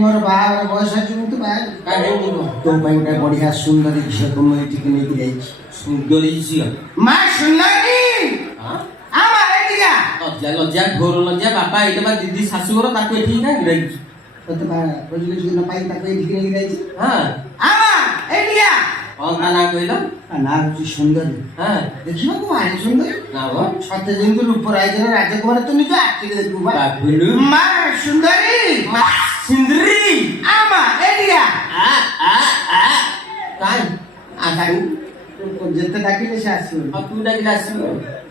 ମୋର ବାହାଘର ବୟସ ଅଛି ମୁଁ ତ ବାହା ତୋ ପାଇଁ ଗୋଟେ ବଢିଆ ସୁନ୍ଦରୀ ଝିଅକୁ ମୁଁ ଏଠିକି ନେଇକି ଯାଇଛି। ସୁନ୍ଦରୀ ଝିଅ ମା ସୁନ୍ଦରୀ ଲଜ୍ଜା ଲଜ୍ଜା ଘୋର ଲଜ୍ଜା ବାପା ଏଇଟା ବା ଦିଦି ଶାଶୁଘର ତାକୁ ଏଠିକି କାହିଁକି ଡାକିଛୁ? ତୋତେ ରୋଜଗାର ନ ପାଇ ତାକୁ ଏଠିକି ନେଇକି ଯାଇଛି। ହଁ କଣ ତା ନାଁ କହିଲ? ନାଁ ହଉଛି ସୁନ୍ଦରୀ। ହଁ ଦେଖିବାକୁ ଭାରି ସୁନ୍ଦରୀ ନା ସତେ ଯେମିତି ରୂପରାଜର ରାଜକୁମାର ତୁ ନିଜ ଆଖିରେ ଦେଖିବୁ। ମା ସୁନ୍ଦରୀ ସୁନ୍ଦରୀ ଯେତେ ଡାକିଲେ ସେ ଆସିବ। ତୁ ଡାକିଲେ ଆସିବ।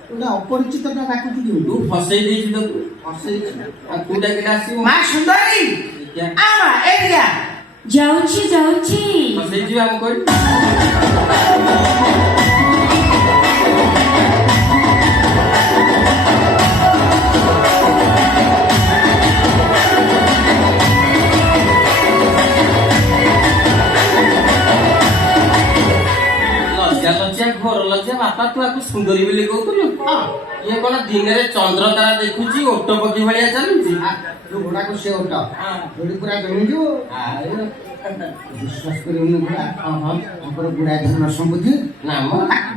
ଗୋଟେ ଅପରିଚିତ ଟା ଡାକୁଛୁ ତୁ ଫସେଇ ଦେଇଛୁ ତାକୁ। ଫସେଇଛୁ ତୁ ଡାକିଲେ ଆସିବ। ମା ସୁନ୍ଦରୀ ଯାଉଛି ଯାଉଛି ଫସେଇ ଯିବ ଆମ କହିଲୁ। ଘର ଲଜ୍ଜା ବାପା ତୁ ଆକୁ ସୁନ୍ଦରୀ ବୋଲି କହୁଥିଲୁ। ଇଏ କଣ ଦିନରେ ଚନ୍ଦ୍ର ତାରା ଦେଖୁଛି ଓଟ ପକ୍ଷୀ ଭଳିଆ ଚାଲୁଛି। ଘୋଡାକୁ ସେ ଓଟ ଯୋଡି ପୁରା ଜମିଯିବ। ବିଶ୍ୱାସ କରିବୁନି ଘୋଡା ତାଙ୍କର ଗୁଡାଏ ଧନ ସମ୍ପତ୍ତି ନା ମ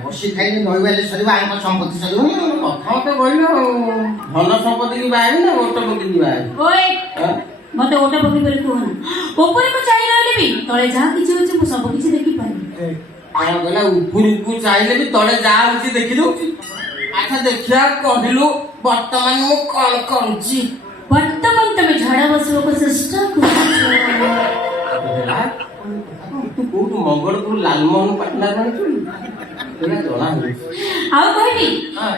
ବସି ଖାଇଲେ ନଈବାଲେ ସରିବ ଆମ ସମ୍ପତ୍ତି ସରିବନି। ପ୍ରଥମତ କହିଲ ଧନ ସମ୍ପତ୍ତି କି ବାହାରି ନା ଓଟ ପକ୍ଷୀ କି ବାହାରି। ମତେ ଓଟ ପକ୍ଷୀ ବୋଲି କୁହନା। ଉପରକୁ ଚାହିଁ ରହିଲେ ବି ତଳେ ଯାହା କିଛି ହଉଛି ମୁଁ ସବୁ କିଛି ଦେଖିପାରିବି। କଣ କହିଲା ଉପରକୁ ଚାହିଁଲେ ବି ତଳେ ଯାହା ହଉଛି ଦେଖି ଦଉଛି। ଆଚ୍ଛା ଦେଖିବା କହିଲୁ ବର୍ତ୍ତମାନ ମୁଁ କଣ କରୁଛି? ବର୍ତ୍ତମାନ ତମେ ଝାଡା ବସିବାକୁ ଚେଷ୍ଟା କରୁଛ। ତୁ କୋଉଠୁ ମଙ୍ଗଳପୁର ଲାଲମୋହନ ପାଟଣା ଜାଣିଛୁ? ଜଣା ହଉଛି। ଆଉ କହିବି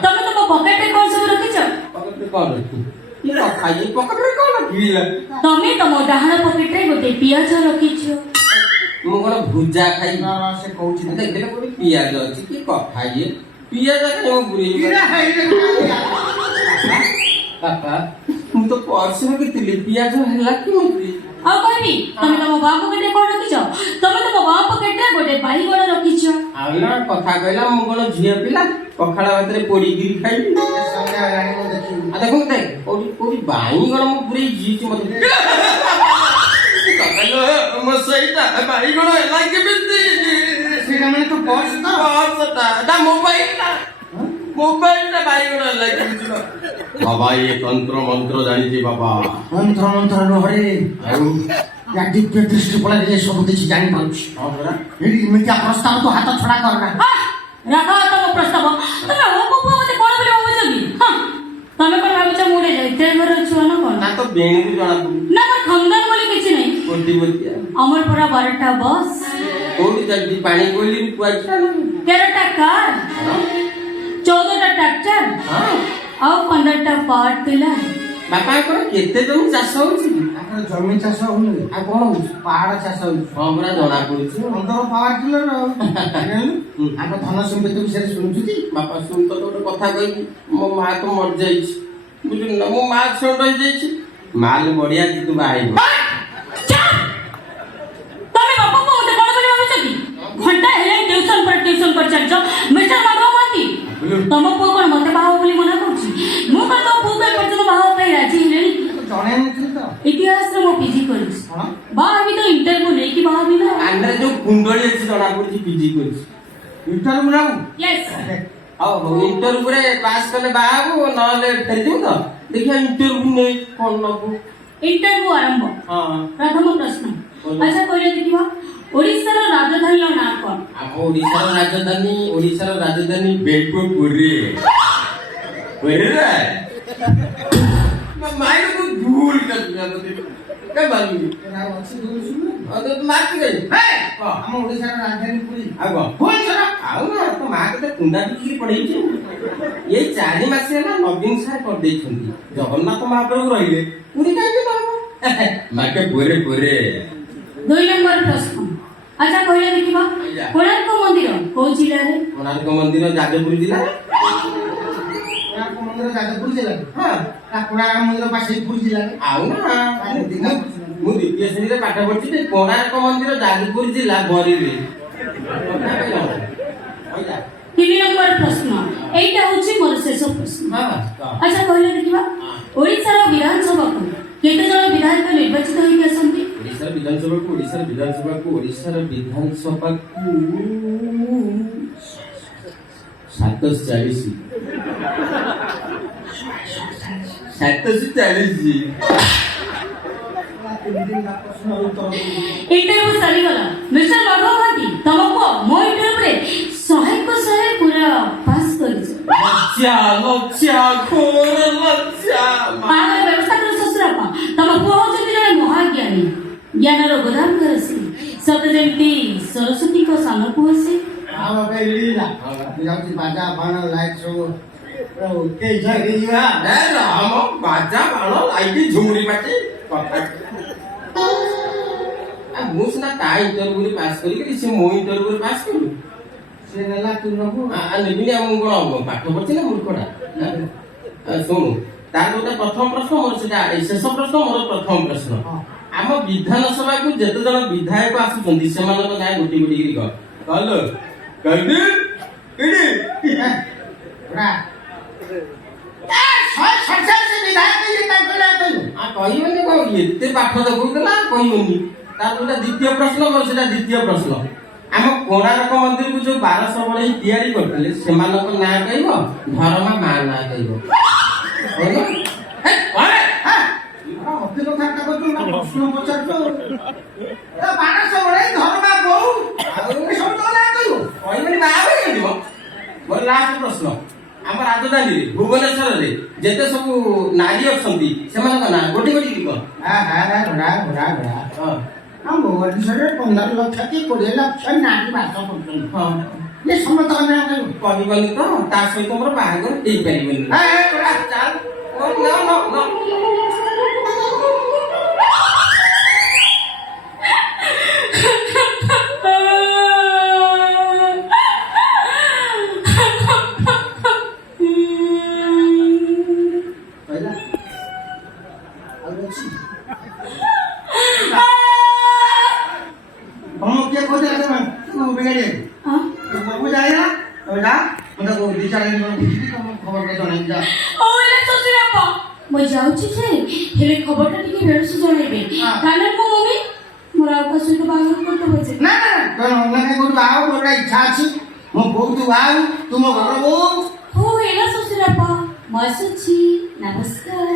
ତମେ ତମ ପକେଟରେ କଣ ସବୁ ରଖିଛ? ପକେଟରେ କଣ ରଖି? ପକେଟରେ କଣ ରଖିଲା? ତମେ ତମ ଡାହାଣ ପକେଟରେ ଗୋଟେ ପିଆଜ ରଖିଛ। ମୁଁ କଣ ଭୁଜା ଖାଇ ସେ କହୁଛି ଦେଖିଲେ କୋଉଠି ପିଆଜ ଅଛି କି କଥା ଇଏ ପିଆଜ ବାପା ମୁଁ ତ ପର୍ସ ରଖିଥିଲି ପିଆଜ ହେଲା କେମିତି? ଆଉ କହିବି ତମେ ତମ ବାଁ ପକେଟରେ କଣ ରଖିଛ? ତମେ ତମ ବାଁ ପକେଟରେ ଗୋଟେ ବାଇଗଣ ରଖିଛ। ଆଉ ନା କଥା କହିଲା ମୁଁ କଣ ଝିଅ ପିଲା ପଖାଳ ଭାତରେ ପୋଡିକିରି ଖାଇବି? ଦେଖୁନ ଦେଖ କୋଉଠି କୋଉଠି ବାଇଗଣ ମୁଁ ପୁରେଇ ଝିଛି ମତେ ସେଇଟା ବାଇଗଣ ହେଲା କେମିତି? ସେଇଟା ମାନେ ତୋ ପର୍ସଟା ମୋବାଇଲଟା ବାଇଗଣ ହେଲା କେମିତି? ବାବା ଇଏ ତନ୍ତ୍ର ମନ୍ତ୍ର ଜାଣିଛି ବାବା। ମନ୍ତ୍ର ମନ୍ତ୍ର ନହରେ ଆଉ ଦିବ୍ୟ ଦୃଷ୍ଟି ପଳାଇଲେ ସବୁ କିଛି ଜାଣିପାରୁଛି। ଏମିତିଆ ପ୍ରସ୍ତାବ ତ ହାତ ଛଡା କରନା। ରାଖ ତମ ପ୍ରସ୍ତାବ। ତମେ ଓ ପୁଅ ମତେ କଣ ବୋଲି ଭାବୁଛ କି? ତମେ କଣ ଭାବୁଛ ମୁଁ ଗୋଟେ ଜୈତ୍ୟ ଘର ଛୁଆ ନା କଣ? ନା ତ ବେଣୀରୁ ଜଣା ପଡୁଛି। ନା ମୋର ଖାନଦାନ ବୋଲି କିଛି ନାହିଁ। ଆମର ପୁରା 12ଟା ବସ୍। କୋଉଠି ଚାଲିଛି ପାଣି କୋଇଲି କୁଆଛା 13ଟା କାର 14ଟା ଟ୍ରାକ୍ଟର ଆଉ 15ଟା ପାୱାର ଟିଲର। ବାପାଙ୍କର କେତେ ଜମି ଚାଷ ହଉଛି? ତାଙ୍କର ଜମି ଚାଷ ହଉନି ଆଉ କଣ ହଉଛି? ପାହାଡ ଚାଷ ହଉଛି। ହଁ ପୁରା ଜଣା ପଡୁଛି। 15 ପାୱାର ଟିଲର ଆମ ଧନ ସମ୍ପତ୍ତି ବିଷୟରେ ଶୁଣୁଛୁ କି? ବାପା ଶୁଣ ତ ଗୋଟେ କଥା କହିବି ମୋ ମା ତ ମରିଯାଇଛି ବୁଝୁନି ନା ମୋ ମା ଛୋଟ ହେଇଯାଇଛି ମାଲ ବଢିଆ ତୁ ବାହାରିବ। ତମେ ବାପା ମତେ କଣ ବୋଲି ଭାବୁଛ କି? ଘଣ୍ଟା ହେଲେ ଟ୍ୟୁସନ କରି ଚାଲିଛ ମିଷ୍ଟର ମାଧବ ମହାନ୍ତି। ତମ ପୁଅ କଣ ମତେ ବାହା ବୋଲି ମନା କରୁଛି? ମୁଁ କଣ ତମ ପୁଅ ପର୍ଯ୍ୟନ୍ତ ବାହା ପାଇଁ ରାଜି ହେଲେଣି? ଇତିହାସରେ ମୁଁ ପିଜି କରିଛି। ବାହା ହେବି ତ ଇଣ୍ଟରଭ୍ୟୁ ନେଇକି ବାହା ହେବି ନା। ଆଣ୍ଡରେ ଯୋଉ କୁଣ୍ଡଳି ଅଛି ଜଣା ପଡୁଛି ପିଜି କରିଛି। ଇଣ୍ଟରଭ୍ୟୁ ନବୁ? ୟେସ୍। ହଉ ହଉ ଇଣ୍ଟରଭ୍ୟୁରେ ପାସ୍ କଲେ ବାହା ହବୁ ନହେଲେ ଫେରିଯିବୁ ତ। ଦେଖିବା ଇଣ୍ଟରଭ୍ୟୁ ନେଇ କଣ ନବୁ? ଇଣ୍ଟରଭ୍ୟୁ ଆରମ୍ଭ। ପ୍ରଥମ ପ୍ରଶ୍ନ ଆଚ୍ଛା କହିଲେ ଦେଖିବା ଓଡ଼ିଶାର ରାଜଧାନୀର ନାଁ କଣ? ଆମ ଓଡ଼ିଶାର ରାଜଧାନୀ ବେଲପୁରୀ। ମାଇକୁ ଭୁଲ ଆମ ଓଡିଶାର ରାଜଧାନୀ ପୁରୀ। ଆଉ ନା ତ ମା କେତେ କୁଣ୍ଡା ବିକିରି ପଡେଇଛି। ଏଇ 4 ମାସ ହେଲା ନବୀନ ସାର୍ କରିଦେଇଛନ୍ତି। ଜଗନ୍ନାଥ ମହାପ୍ରଭୁ ରହିଲେ ପୁରୀ କାହିଁକି ନବ? ମାକେ ପୁରେ ପୁରେ। 2 ନମ୍ବର ପ୍ରଶ୍ନ ଆଚ୍ଛା କହିଲେ ଦେଖିବା କୋଣାର୍କ ମନ୍ଦିର କୋଉ ଜିଲ୍ଲାରେ? କୋଣାର୍କ ମନ୍ଦିର ଯାଜପୁର ଜିଲ୍ଲାରେ। କୋଣାର୍କ ମନ୍ଦିର ଯାଜପୁର ଜିଲ୍ଲାରେ? କୋଣାର୍କ ମନ୍ଦିର ପାଶେ ପୁରୀ ଜିଲ୍ଲାରେ। ଆଉ ନା ମୁଁ ଦ୍ୱିତୀୟ ଶ୍ରେଣୀରେ ପାଠ ପଢିଛି ଯେ କୋଣାର୍କ ମନ୍ଦିର ଯାଜପୁର ଜିଲ୍ଲା ବରୀରେ। 3 ନମ୍ବର ପ୍ରଶ୍ନ ଏଇଟା ହଉଛି ମୋର ଶେଷ ପ୍ରଶ୍ନ। ଆଚ୍ଛା କହିଲେ ଦେଖିବା ଓଡ଼ିଶାର ବିଧାନସଭାକୁ କେତେ ଜଣ ବିଧାୟକ ନିର୍ବାଚିତ ହୋଇକି ଆସନ୍ତି? ଓଡ଼ିଶାର ବିଧାନସଭାକୁ 740 740 ଇଣ୍ଟରଭ୍ୟୁ ସରିଗଲା। ମିଷ୍ଟର ମାଧବ ମହାନ୍ତି, ତମ ପୁଅ ମୋ ଇଣ୍ଟରଭ୍ୟୁରେ 100 ପୁରା ପାସ୍ କରିଛି। ଲଜ୍ଜା ଘୋର ଲଜ୍ଜା। ବାହାଘର ବ୍ୟବସ୍ଥା କର ଶ୍ୱଶୁରପା। ତମ ପୁଅ ହଉଛନ୍ତି ଜଣେ ମହାଜ୍ଞାନୀ, ଜ୍ଞାନର ଗୋଦାମ ଘର ସେ, ସତେ ଯେମିତି ସରସ୍ୱତୀଙ୍କ ସାନ ପୁଅ ସେ। ଯାଉଛି ବାଜା ବାଣ ଲାଇଟ୍ ସବୁ କେହି ଝାଇ ଯିବା। ରାମ ବାଜା ବାଣ ଲାଇଟ୍ ଝୁମୁରି ପାଟି ମୁଁ ସିନା ତା ଇଣ୍ଟରଭ୍ୟୁରେ ପାସ୍ କରିକି ସେ ମୋ ଇଣ୍ଟରଭ୍ୟୁରେ ପାସ୍ କଲୁ। ସେ ନେଲା ତୁ ନବୁ ନେବିନି। ମୁଁ କଣ ପାଠ ପଢିଛି ନା ମୂର୍ଖଟା? ଶୁଣୁ, ତାର ଗୋଟେ ପ୍ରଥମ ପ୍ରଶ୍ନ, ମୋର ସେଟା ଶେଷ ପ୍ରଶ୍ନ, ମୋର ପ୍ରଥମ ପ୍ରଶ୍ନ। ଆମ ବିଧାନସଭାକୁ ଯେତେ ଜଣ ବିଧାୟକ ଆସୁଛନ୍ତି ସେମାନଙ୍କ ନାଁ ଗୋଟି ଗୋଟିକିରି କହ। କହିଲୁ କହିବନି କଣ? ଏତେ ପାଠ ଦେଖଉଥିଲା କହିବନି। ତାର ଗୋଟେ ଦ୍ୱିତୀୟ ପ୍ରଶ୍ନ, ମୋର ସେଟା ଦ୍ୱିତୀୟ ପ୍ରଶ୍ନ। ଆମ କୋଣାର୍କ ମନ୍ଦିରକୁ ଯୋଉ 1200 ବଢେଇ ତିଆରି କରିଥିଲେ ସେମାନଙ୍କ ନାଁ କହିବ, ଧରମା ମା ନାଁ କହିବ। ପ୍ରଶ୍ନ ପଚାରୁଛ 1200 ବଢେଇ ଧର୍ମା ବୋଉ କହିବନି ମା ହେଇଯିବ। ମୋର ଲାଷ୍ଟ ପ୍ରଶ୍ନ, ଆମ ରାଜଧାନୀରେ ଭୁବନେଶ୍ୱରରେ ଯେତେ ସବୁ ନାରୀ ଅଛନ୍ତି ସେମାନଙ୍କ ନାଁ ଗୋଟି ଗୋଟି କହ। ଆମ ଭୁବନେଶ୍ୱରରେ 15 ଲକ୍ଷ କି 20 ଲକ୍ଷ ନାରୀ ବାସ କରୁଛନ୍ତି। ସମସ୍ତଙ୍କ ନାଁ କହିବନି ତ, ତା ସହିତ ମୋର ବାହାଘର ହେଇପାରିବନି। ମୁଁ ଯାଉଛି ଯେ ହେଲେ ଖବରଟା ଟିକେ ବେଳସୁ ଜଣେଇବେ, କାରଣ ମୋ ମମି ମୋର ଆଉ କାହା ସହିତ ବାହାଘର କରିଦେବ ଯେ। ନା ବାହା ମୋର ଇଚ୍ଛା ଅଛି। ମୋ ବୋଉ ତୁ ବାହା ତୁମ ଘର ବୋଉ। ହଉ ହେଲା ଶ୍ୱଶୁରପା, ମୁଁ ଆସୁଛି। ନମସ୍କାର।